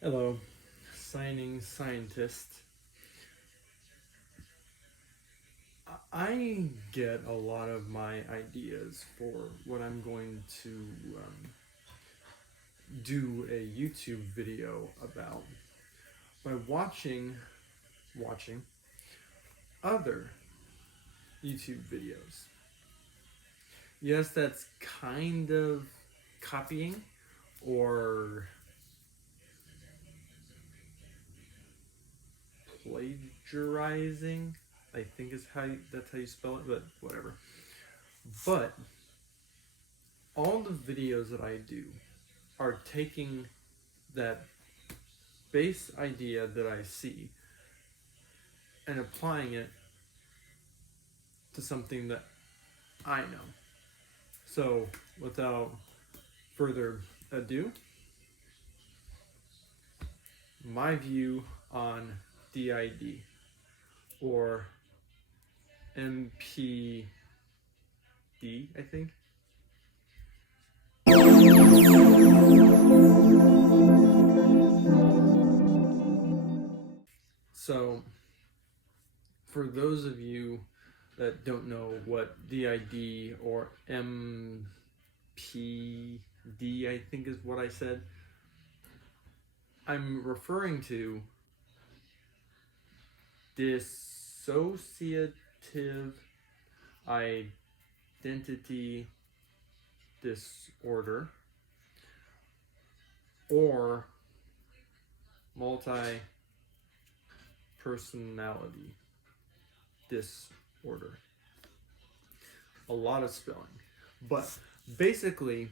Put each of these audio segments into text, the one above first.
Hello, signing scientist. I get a lot of my ideas for what I'm going to do a YouTube video about by watching other YouTube videos. Yes, that's kind of copying or plagiarizing. I think is that's how you spell it, but whatever. But all the videos that I do are taking that base idea that I see and applying it to something that I know. So, without further ado, my view on DID or MPD, I think. So, for those of you that don't know what DID or MPD, I think is what I said, I'm referring to Dissociative-Identity Disorder or Multi-Personality Disorder. A lot of spelling. But basically,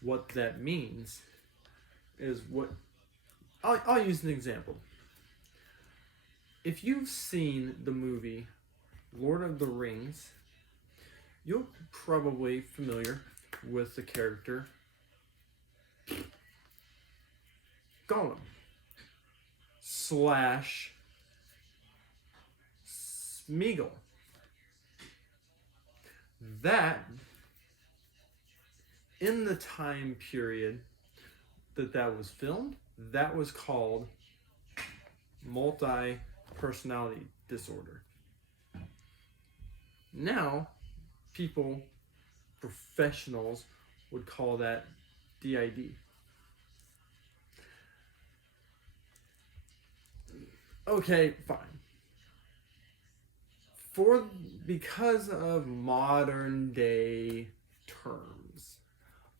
what that means is what I'll use an example. If you've seen the movie Lord of the Rings, you're probably familiar with the character Gollum slash Smeagol. That, in the time period that was filmed, that was called multi-personality disorder. Now, professionals would call that DID. Okay, fine. Because of modern day terms,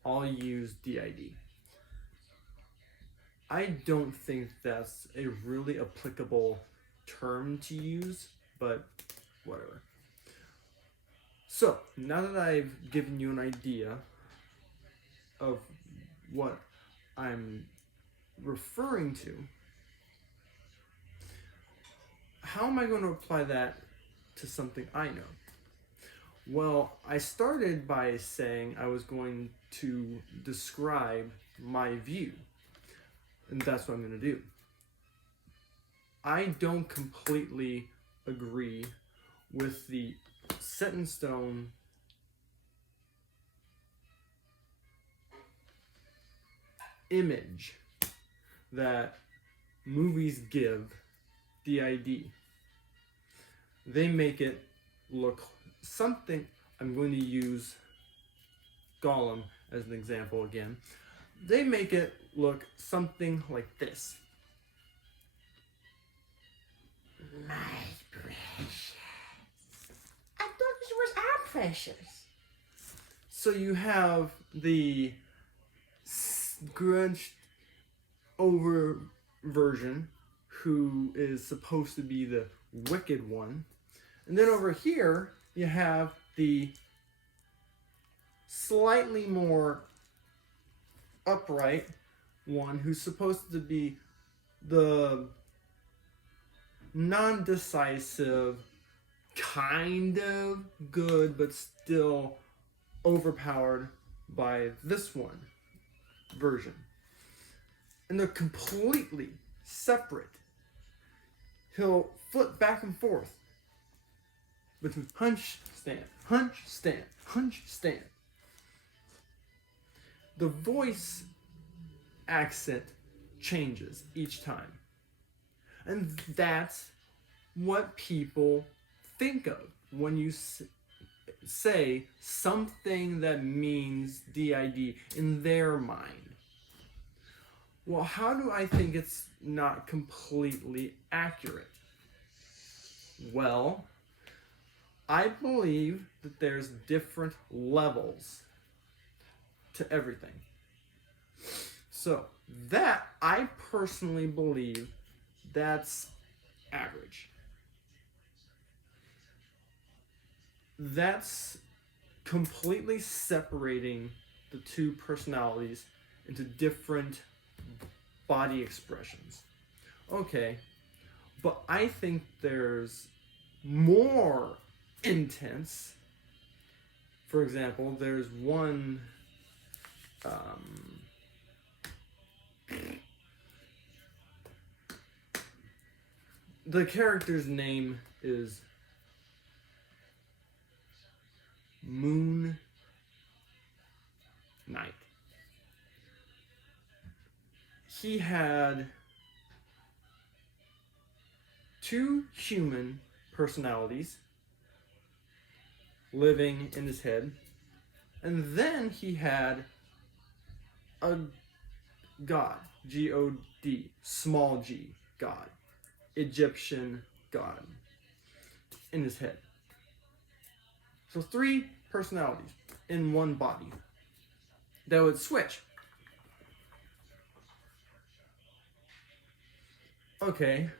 I'll use DID. I don't think that's a really applicable term to use, but whatever. So, now that I've given you an idea of what I'm referring to, how am I going to apply that to something I know? Well, I started by saying I was going to describe my view, and that's what I'm going to do. I don't completely agree with the set in stone image that movies give DID. They make it look something. I'm going to use Gollum as an example again. They make it look something like this. My precious. I thought this was our precious. So you have the scrunched over version who is supposed to be the wicked one. And then over here, you have the slightly more upright one who's supposed to be the non-decisive, kind of good, but still overpowered by this one version. And they're completely separate. He'll flip back and forth between hunch, stand, hunch, stand, hunch, stand. The voice accent changes each time. And that's what people think of when you say something that means DID in their mind. Well, how do I think it's not completely accurate? Well, I believe that there's different levels to everything. So that, I personally believe, that's average. That's completely separating the two personalities into different body expressions. Okay, but I think there's more intense. For example, there's one the character's name is Moon Knight. He had two human personalities living in his head, and then he had a god, G-O-D, small g, god, Egyptian god, in his head. So 3 personalities in one body that would switch. Okay,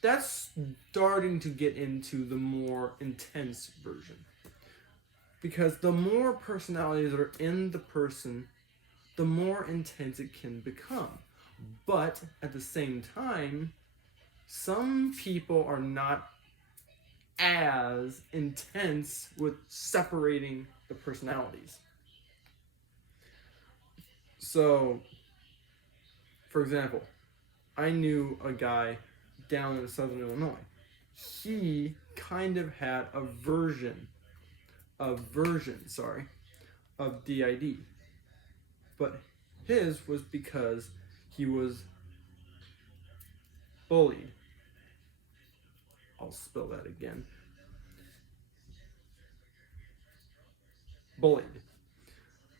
that's starting to get into the more intense version. Because the more personalities that are in the person, the more intense it can become. But at the same time, some people are not as intense with separating the personalities. So, for example, I knew a guy down in southern Illinois. He kind of had a version of DID. But his was because he was bullied. I'll spell that again. Bullied.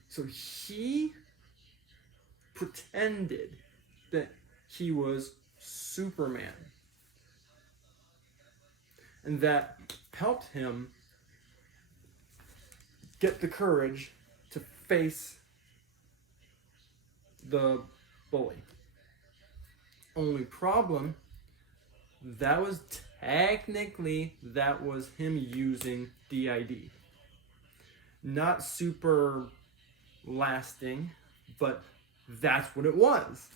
So he pretended that he was Superman. And that helped him get the courage to face the bully. Only problem, that was him using DID. Not super lasting, but that's what it was.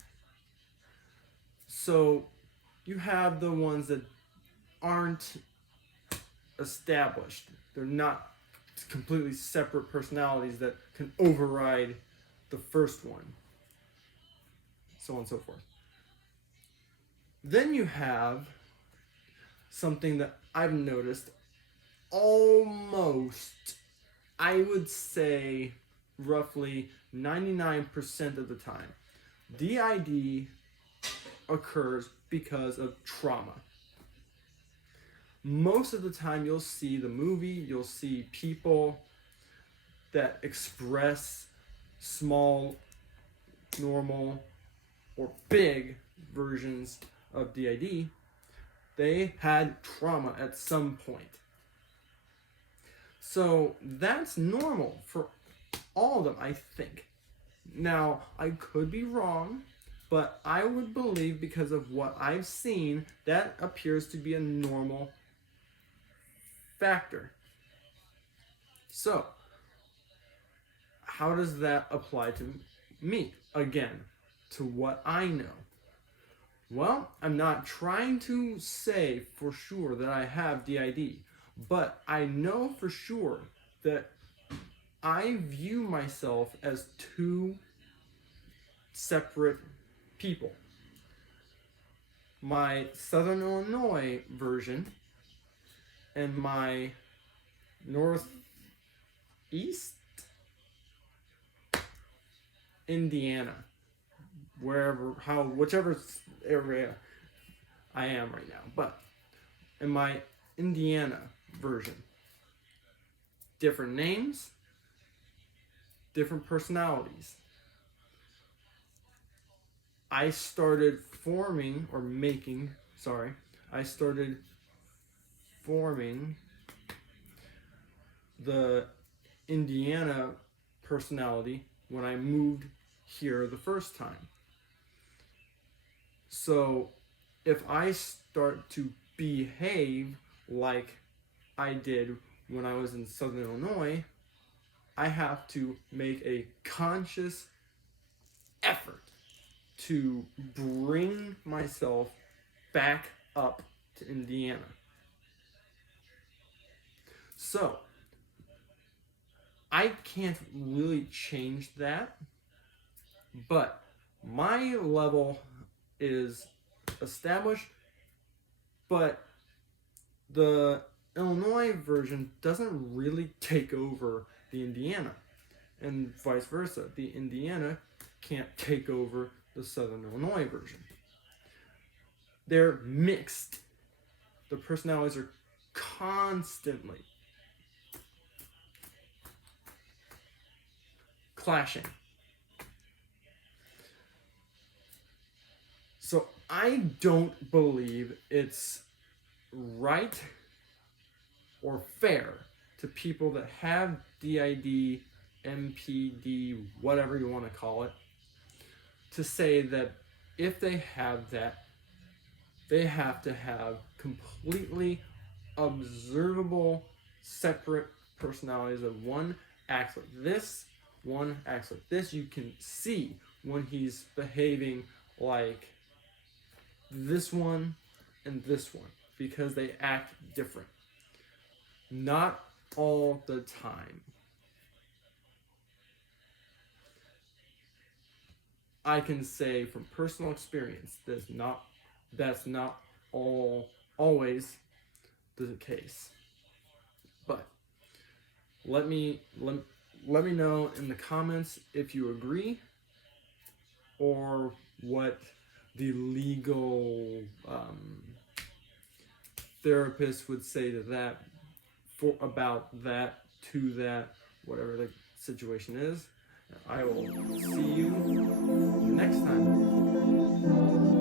So you have the ones that aren't established. They're not completely separate personalities that can override the first one. So on and so forth. Then you have something that I've noticed almost, I would say, roughly 99% of the time. DID occurs because of trauma. Most of the time you'll see the movie, you'll see people that express small, normal, or big versions of DID. They had trauma at some point. So that's normal for all of them, I think. Now, I could be wrong, but I would believe, because of what I've seen, that appears to be a normal factor. So, how does that apply to me? Again, to what I know. Well, I'm not trying to say for sure that I have DID, but I know for sure that I view myself as 2 separate people. My Southern Illinois version and my Northeast Indiana whichever area I am right now. But in my Indiana version, different names, different personalities. I started forming the Indiana personality when I moved here the first time. So if I start to behave like I did when I was in Southern Illinois, I have to make a conscious effort to bring myself back up to Indiana. So I can't really change that, but my level is established, but the Illinois version doesn't really take over the Indiana, and vice versa. The Indiana can't take over the Southern Illinois version. They're mixed. The personalities are constantly clashing. So I don't believe it's right or fair to people that have DID, MPD, whatever you want to call it, to say that if they have that, they have to have completely observable, separate personalities of one acts like this, one acts like this. You can see when he's behaving like this one and this one because they act different. Not all the time. I can say from personal experience that's not always the case. But let me know in the comments if you agree or what the legal therapist would say to that, about that, to that, whatever the situation is. I will see you next time.